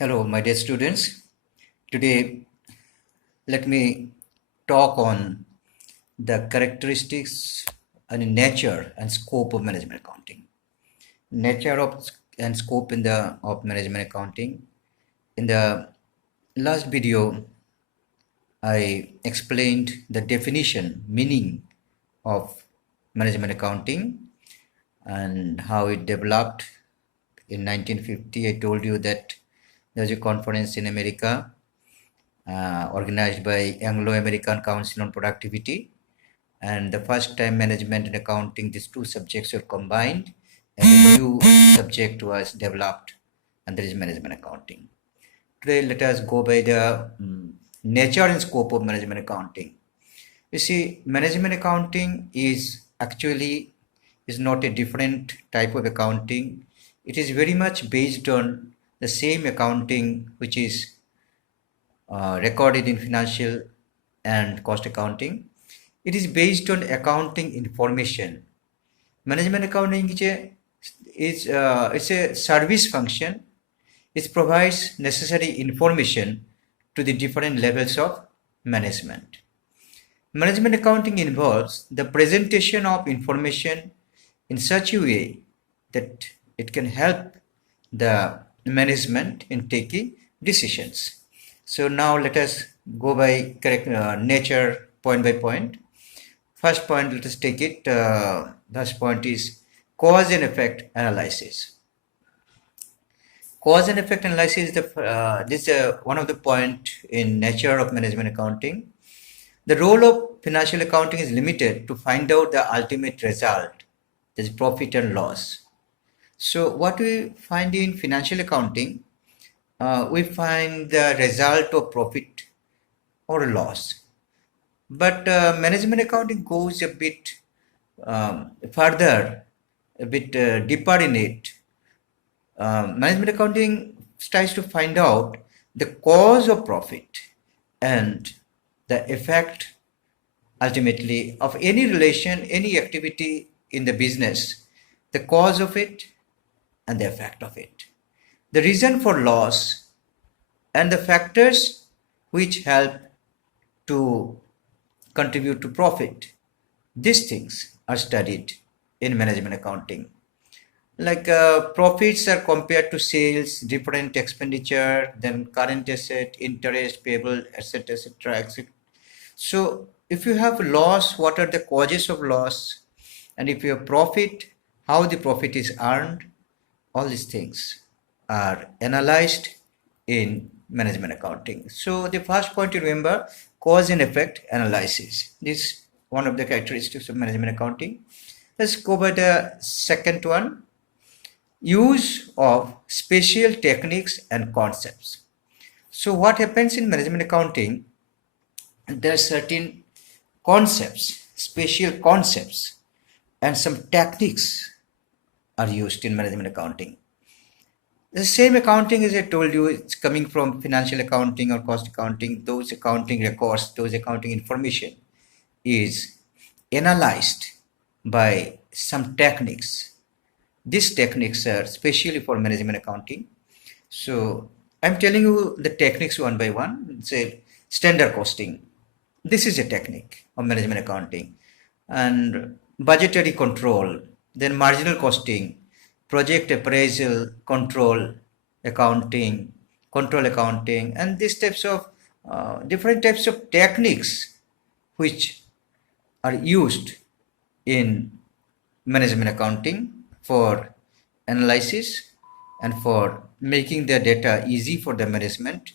Hello, my dear students. Today, let me talk on the characteristics and nature and scope of management accounting. Nature of and scope in the of management accounting. In the last video, I explained the definition, meaning of management accounting and how it developed in 1950. I told you that there was a conference in America organized by Anglo-American Council on Productivity, and the first time management and accounting, these two subjects were combined and a new subject was developed, and that is management accounting. Today let us go by the nature and scope of management accounting. You see, management accounting is actually not a different type of accounting. It is very much based on the same accounting which is recorded in financial and cost accounting. It is based on accounting information. Management accounting it's a service function. It provides necessary information to the different levels of management. Management accounting involves the presentation of information in such a way that it can help the management in taking decisions. So now let us go by nature point by point. First point, let us take it. First point is cause and effect analysis. Cause and effect analysis is this is one of the point in nature of management accounting. The role of financial accounting is limited to find out the ultimate result, that is profit and loss. So what we find in financial accounting, we find the result of profit or loss. But management accounting goes a bit further, a bit deeper in it. Management accounting tries to find out the cause of profit and the effect ultimately of any relation, any activity in the business, the cause of it and the effect of it, the reason for loss, and the factors which help to contribute to profit. These things are studied in management accounting. Like profits are compared to sales, different expenditure, then current asset, interest, payable, etc., etc., etc. So if you have loss, what are the causes of loss? And if you have profit, how the profit is earned? All these things are analyzed in management accounting. So the first point to remember, cause and effect analysis. This is one of the characteristics of management accounting. Let's go by the second one, use of special techniques and concepts. So what happens in management accounting, there are certain concepts, special concepts, and some techniques are used in management accounting. The same accounting, as I told you, it's coming from financial accounting or cost accounting. Those accounting records, those accounting information is analyzed by some techniques. These techniques are specially for management accounting. So I'm telling you the techniques one by one. Say standard costing. This is a technique of management accounting. And budgetary control, then marginal costing, project appraisal, control accounting, and these types of different types of techniques which are used in management accounting for analysis and for making the data easy for the management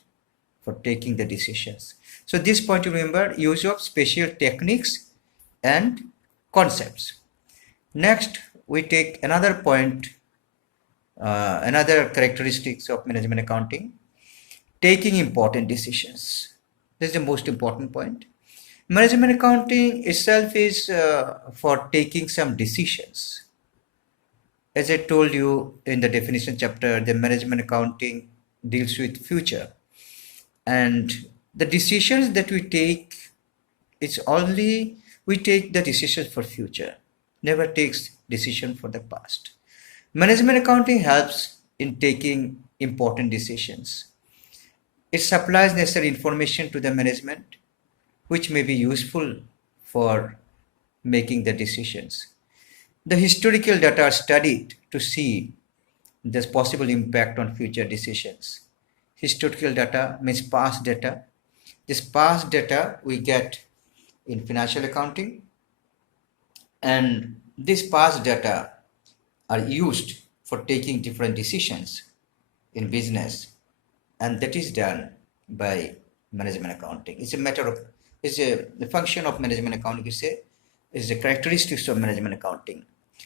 for taking the decisions. So this point to remember, use of special techniques and concepts. Next, we take another point, another characteristics of management accounting, taking important decisions. This is the most important point. Management accounting itself is for taking some decisions. As I told you in the definition chapter, the management accounting deals with future, and the decisions that we take, it's only we take the decisions for future, never takes decision for the past. Management accounting helps in taking important decisions. It supplies necessary information to the management, which may be useful for making the decisions. The historical data are studied to see this possible impact on future decisions. Historical data means past data. This past data we get in financial accounting, and this past data are used for taking different decisions in business, and that is done by management accounting. It's a matter of, it's a the function of management accounting, is the characteristics of management accounting.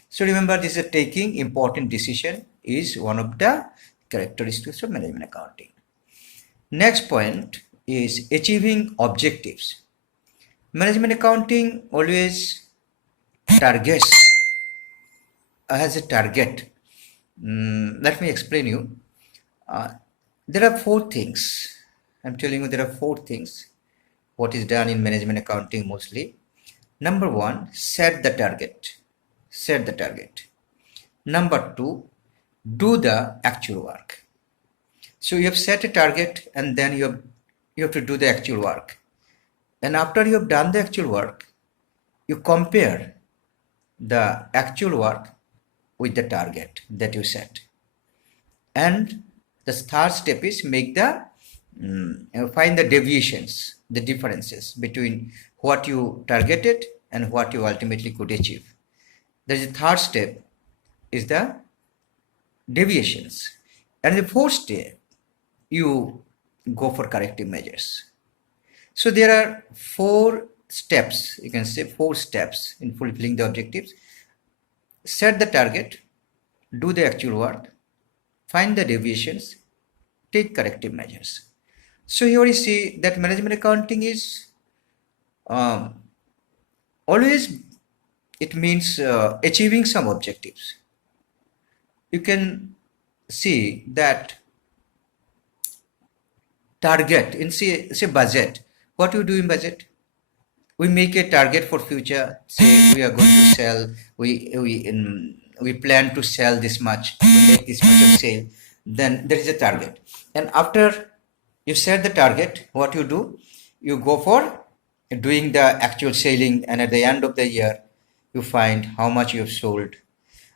So remember, this is taking important decision is one of the characteristics of management accounting. Next point is achieving objectives. Management accounting always targets, has a target. Let me explain you. There are four things. I'm telling you, there are four things what is done in management accounting mostly. Number one, set the target. Set the target. Number two, do the actual work. So you have set a target, and then you have to do the actual work. And after you have done the actual work, you compare the actual work with the target that you set. And the third step is make the find the deviations, the differences between what you targeted and what you ultimately could achieve. There is a third step is the deviations, and the fourth step you go for corrective measures. So there are four steps, you can say four steps in fulfilling the objectives. Set the target, do the actual work, find the deviations, take corrective measures. So here you see that management accounting is always, it means achieving some objectives. You can see that target in say budget. What you do in budget? We make a target for future. Say we are going to sell. We plan to sell this much. We make this much of sale. Then there is a target. And after you set the target, what you do? You go for doing the actual selling, and at the end of the year, you find how much you have sold.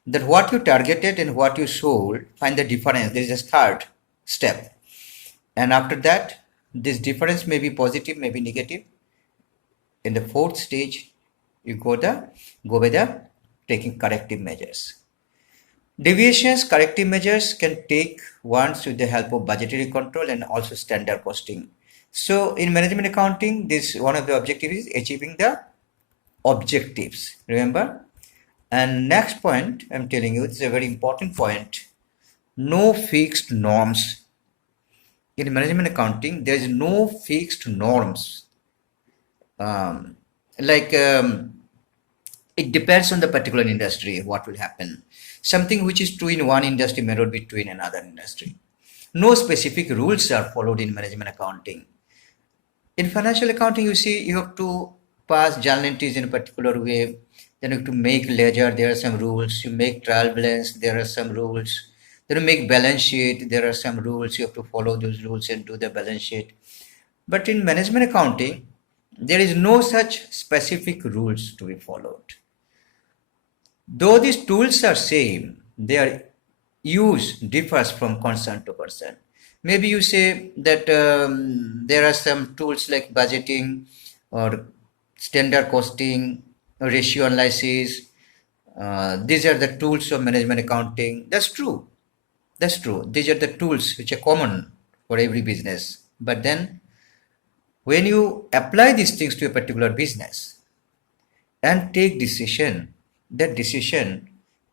That what you targeted and what you sold, find the difference. There is a third step. And after that, this difference may be positive, may be negative. In the fourth stage, you go by the taking corrective measures. Deviations, corrective measures can take once with the help of budgetary control and also standard costing. So in management accounting, this one of the objectives is achieving the objectives. Remember? And next point, I'm telling you, it's a very important point. No fixed norms. In management accounting, there is no fixed norms. It depends on the particular industry, what will happen. Something which is true in one industry may not be true in another industry. No specific rules are followed in management accounting. In financial accounting, you see, you have to pass journal entries in a particular way. Then you have to make ledger, there are some rules. You make trial balance, there are some rules. Then you make balance sheet, there are some rules. You have to follow those rules and do the balance sheet. But in management accounting, there is no such specific rules to be followed. Though these tools are same, their use differs from person to person. Maybe you say that there are some tools like budgeting or standard costing, or ratio analysis. These are the tools of management accounting. That's true. That's true. These are the tools which are common for every business. But then when you apply these things to a particular business and take decision, that decision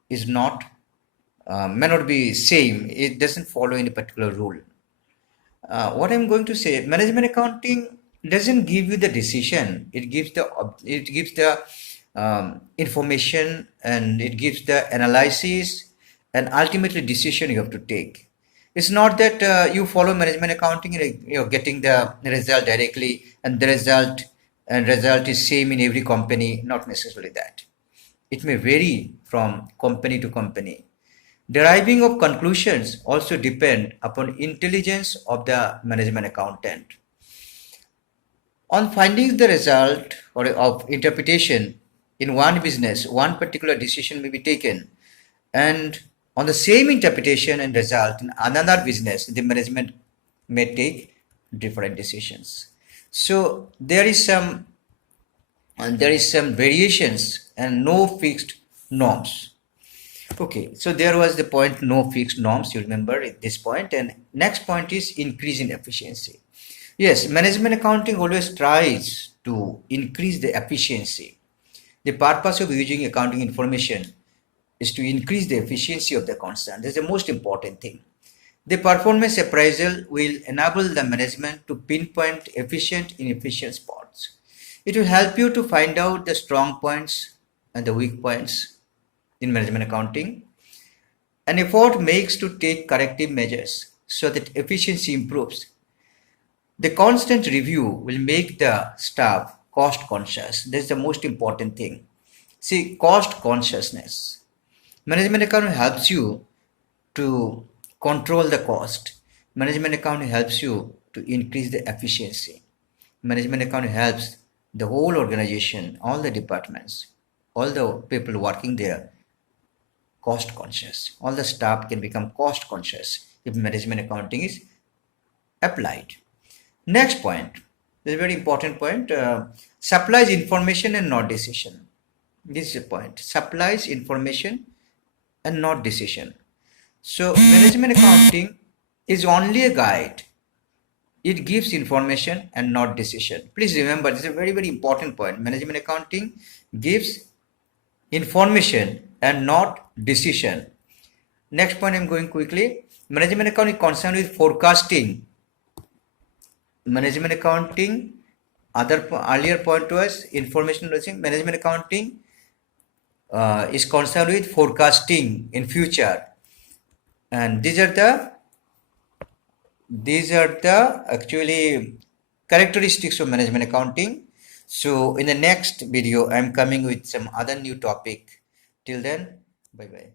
is not, may not be same. It doesn't follow any particular rule. What I'm going to say, management accounting doesn't give you the decision. It gives the information, and it gives the analysis, and ultimately decision you have to take. It's not that you follow management accounting and you're getting the result directly, and the result is same in every company. Not necessarily that. It may vary from company to company. Deriving of conclusions also depend upon intelligence of the management accountant. On finding the result or of interpretation in one business, one particular decision may be taken, and on the same interpretation and result in another business, the management may take different decisions. So there is some variations and no fixed norms. Okay, so there was the point no fixed norms, you remember at this point, and next point is increase in efficiency. Yes, management accounting always tries to increase the efficiency. The purpose of using accounting information is to increase the efficiency of the concern. That's the most important thing. The performance appraisal will enable the management to pinpoint efficient and inefficient spots. It will help you to find out the strong points and the weak points in management accounting. An effort makes to take corrective measures so that efficiency improves. The constant review will make the staff cost conscious. That's the most important thing. See, cost consciousness. Management accounting helps you to control the cost. Management accounting helps you to increase the efficiency. Management accounting helps the whole organization, all the departments, all the people working there cost conscious. All the staff can become cost conscious if management accounting is applied. Next point, this is a very important point, supplies information and not decision. This is a point, supplies information and not decision. So management accounting is only a guide. It gives information and not decision. Please remember, this is a very, very important point. Management accounting gives information and not decision. Next point, I'm going quickly. Management accounting is concerned with forecasting. Management accounting, earlier point was information. Management accounting is concerned with forecasting in future, and these are the actually characteristics of management accounting. So in the next video I'm coming with some other new topic. Till then, bye bye.